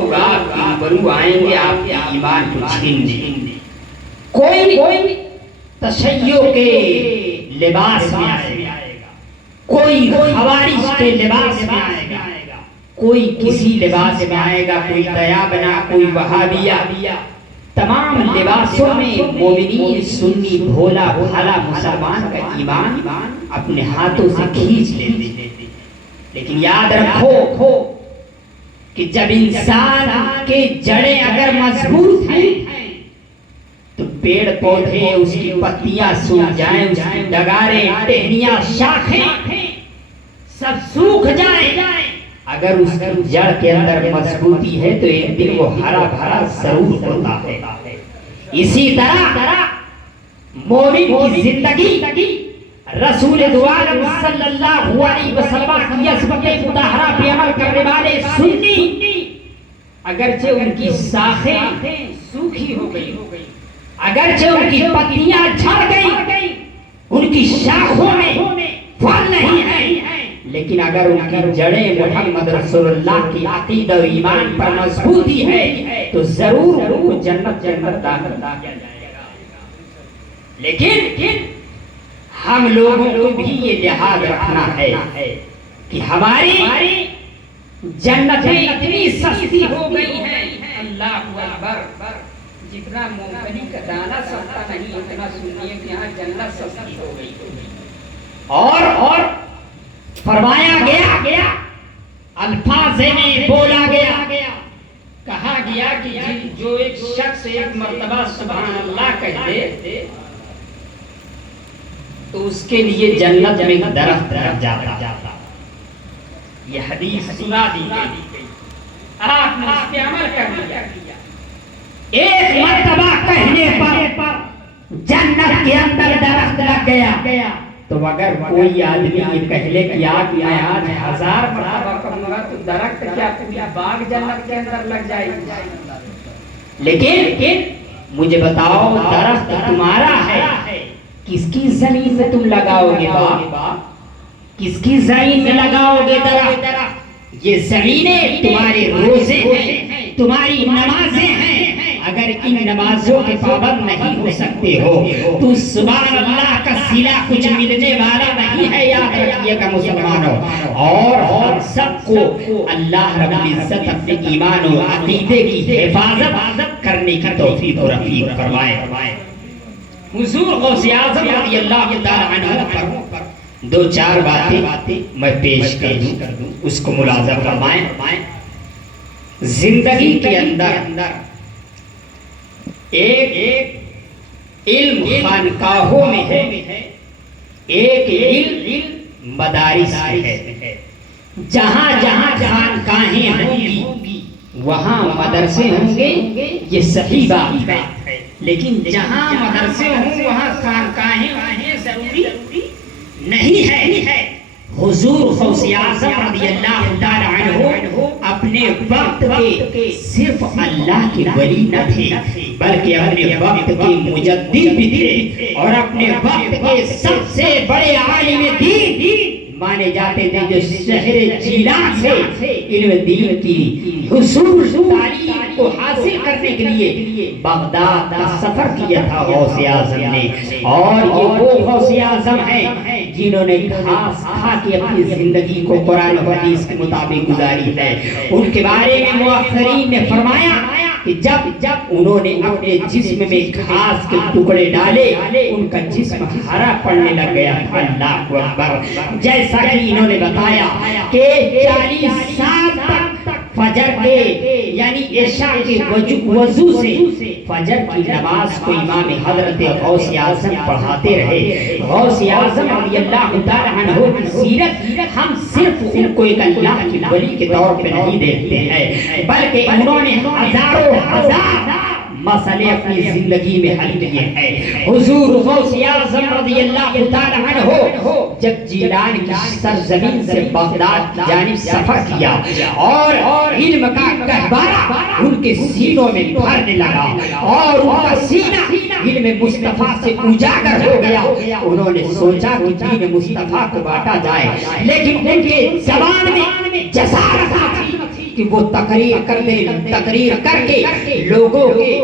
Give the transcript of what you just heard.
لوگ آپ کی روبرو آئیں گے آپ کے ایمان کو چھیننے، کوئی تشیع کے لباس میں آئے گا، کوئی خوارج کے لباس میں آئے گا، کوئی کسی لباس میں آئے گا، کوئی دیابنا، کوئی وہابیہ، تمام لباسوں میں مومنین سنی بھولا بھالا مسلمان کا ایمان اپنے ہاتھوں سے کھینچ لیتے۔ لیکن یاد رکھو کہ جب انسان کے جڑیں اگر مضبوط ہیں تو پیڑ پودے اس کی پتیاں سوکھ جائیں، اس کی ڈگاریں، ٹہنیاں، شاخیں سب سوکھ جائیں، اگر اس کی جڑ کے اندر مضبوطی ہے تو ایک دن وہ ہرا بھرا ضرور ہوتا ہے۔ اسی طرح مومن کی زندگی رسول دو عالم صلی اللہ علیہ وسلم کی عصمت مطہرہ پہ عمل کرنے والے سنی، اگرچہ ان کی شاخیں سوکھی ہو گئی، اگرچہ ان کی پتیاں جھڑ گئی، ان کی شاخوں میں پھل نہیں ہے، لیکن اگر ان کی جڑیں محمد رسول اللہ کی عقیدہ و ایمان پر مضبوطی ہے تو ضرور ان کو جنت داخل کیا جائے گا۔ لیکن ہم لوگوں کو بھی یہ لحاظ رکھنا ہے کہ ہماری جنتیں اتنی سستی ہو گئی ہیں، اللہ اکبر، جتنا مونگفلی کا دانہ سستا نہیں اتنا سنیے کہ یہاں جنت سستی ہو گئی۔ اور فرمایا گیا، الفاظ میں بولا گیا، کہا گیا کہ جو ایک شخص ایک مرتبہ سبحان اللہ کہہ دے تو اس کے لیے جنت میں درخت لگ جاتا۔ یہ حدیث سنا دی گئی، آپ نے اس پہ عمل کر لیا، ایک مرتبہ کہنے پر جنت کے اندر درخت لگ گیا، تو اگر کوئی آدمی یہ کہہ لے کہ آپ میں آج 1000 مرتبہ کہوں گا تو درخت کیا پوری باغ جنت کے اندر لگ جائے گی۔ لیکن مجھے بتاؤ درخت تمہارا ہے، کس کی زمین میں تم لگاؤ گے باغ؟ کس کی زمین میں لگاؤ گے درخت؟ یہ زمینیں تمہارے روزے ہیں، تمہاری نمازیں ہیں، اگر ان نمازوں کے پابند نہیں ہو سکتے ہو تو سبحان اللہ کا صلہ کچھ ملنے والا نہیں ہے، یاد رکھیے گا مسلمانوں۔ اور ہم سب کو اللہ رب العزت اپنے ایمان و عقیدے کی حفاظت کرنے کی توفیق و رفیق فرمائے۔ حضور غوث اعظم رضی اللہ تعالی عنہ پر دو چار باتیں میں پیش کر دوں، اس کو ملاحظہ فرمائیں۔ زندگی کے اندر ایک علم خانقاہوں میں ہے، ایک علم مدارس ہے۔ جہاں جہاں خانقاہیں ہوں گی وہاں مدرسے ہوں گے، یہ صحیح بات ہے، لیکن جہاں مدرسے ہوں وہاں خانقاہیں ضروری نہیں ہے۔ حضور غوث اعظم رضی اللہ تعالی عنہ اپنے وقت کے صرف اللہ کے ولی نہ تھے بلکہ اپنے وقت کے مجدد بھی تھے، اور اپنے وقت کے سب سے بڑے عالم دین مانے جاتے تھے، جو شہر جیلان سے علم دین کی حصول تعلیم کو حاصل کرنے کے لیے بغداد کا سفر کیا تھا غوث اعظم نے۔ اور یہ وہ غوث اعظم ہیں جنہوں نے گھاس کھا کے اپنی زندگی کو قرآن و حدیث کے مطابق گزاری ہے۔ ان کے بارے میں مؤخرین نے فرمایا کہ جب انہوں نے اپنے جسم میں گھاس کے ٹکڑے ڈالے ان کا جسم ہرا پڑنے لگ گیا تھا۔ اللہ اکبر۔ جیسا کہ انہوں نے بتایا کہ 40 سال تک فجر کے یعنی عشاء کے وضو سے فجر کی نماز کو امام حضرت غوث اعظم پڑھاتے رہے۔ غوث اعظم رضی اللہ تعالی عنہ کی سیرت ہم صرف ان کو ایک اللہ کی ولی کے طور پہ نہیں دیکھتے ہیں، بلکہ انہوں نے ہزاروں ہزار مسئلے اپنی زندگی میں حل کیے ہیں۔ حضور غوث اعظم رضی اللہ تعالی عنہ جب جیلان کی سرزمین سے بغداد کی جانب سفر کیا اور علم کا گہوارہ ان کے سینوں میں بھرنے لگا اور ان کا سینہ علم مصطفیٰ سے اجاگر ہو گیا، انہوں نے سوچا کہ دین مصطفیٰ کو بانٹا جائے، لیکن ان کے زبان میں جسارت تھی کہ وہ تقریر کر کے لوگوں کے